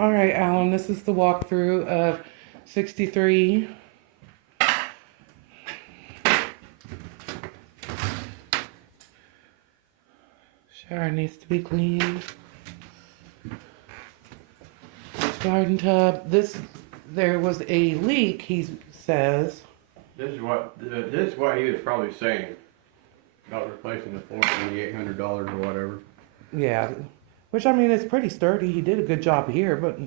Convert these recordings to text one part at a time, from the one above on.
All right, Alan, this is the walkthrough of 63. Shower needs to be cleaned. Garden tub. There was a leak, he says. This is what he was probably saying about replacing the floor for the $800 or whatever. Yeah, which I mean, it's pretty sturdy. He did a good job here, but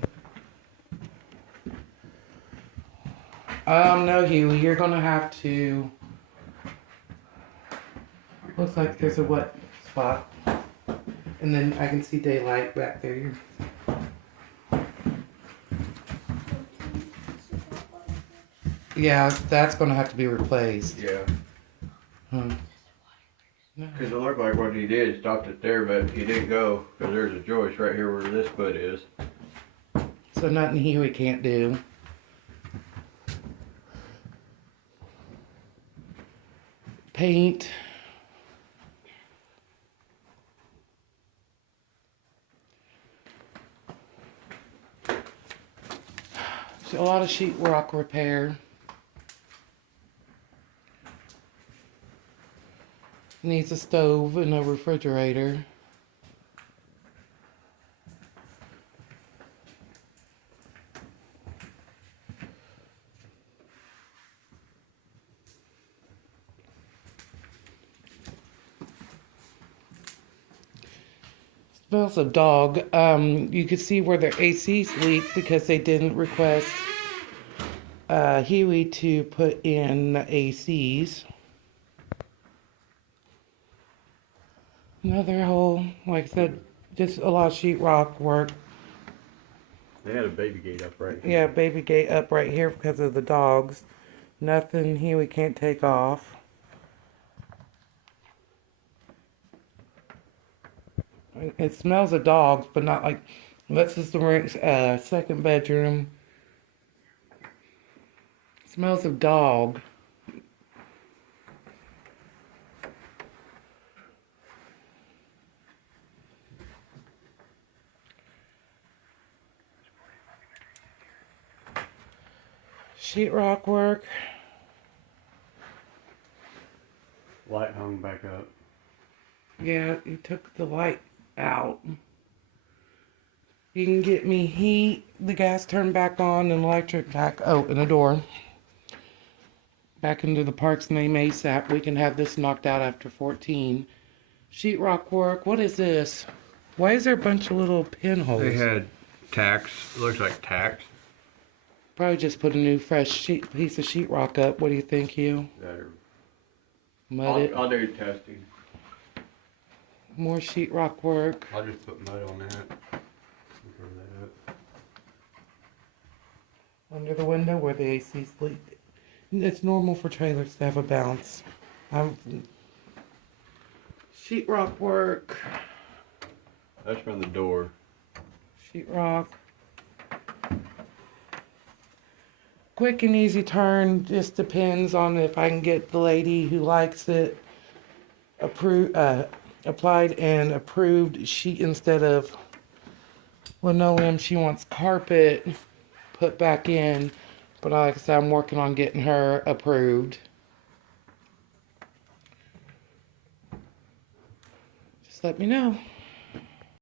no, Huey, you're gonna have to. Looks like there's a wet spot, and then I can see daylight back there. Yeah, that's gonna have to be replaced. Yeah. No. Because it looked like what he did, stopped it there, but he didn't go, because there's a joist right here where this foot is. So nothing Huey can't do. Paint. So a lot of sheetrock repair. Needs a stove and a refrigerator. Smells of dog. You could see where their ACs leaked because they didn't request Huey to put in the ACs. Another hole, like I said, just a lot of sheetrock work. They had a baby gate up right here. Yeah, baby gate up right here because of the dogs. Nothing Huey can't take off. It smells of dogs, but not like. This is the second bedroom. Smells of dog. Sheetrock work. Light hung back up. Yeah, you took the light out. You can get me heat, the gas turned back on, and electric back. Oh, and a door. Back into the park's name ASAP. We can have this knocked out after 14. Sheetrock work. What is this? Why is there a bunch of little pinholes? They had tacks. It looks like tacks. Probably just put a new fresh piece of sheetrock up. What do you think, Hugh? Mud it. I'll do testing. More sheetrock work. I'll just put mud on that. Cover that up. Under the window where the AC's leaked. It's normal for trailers to have a bounce. Sheetrock work. That's from the door. Sheetrock. Quick and easy turn. Just depends on if I can get the lady who likes it applied and approved. She, instead of linoleum, she wants carpet put back in. But like I said, I'm working on getting her approved. Just let me know.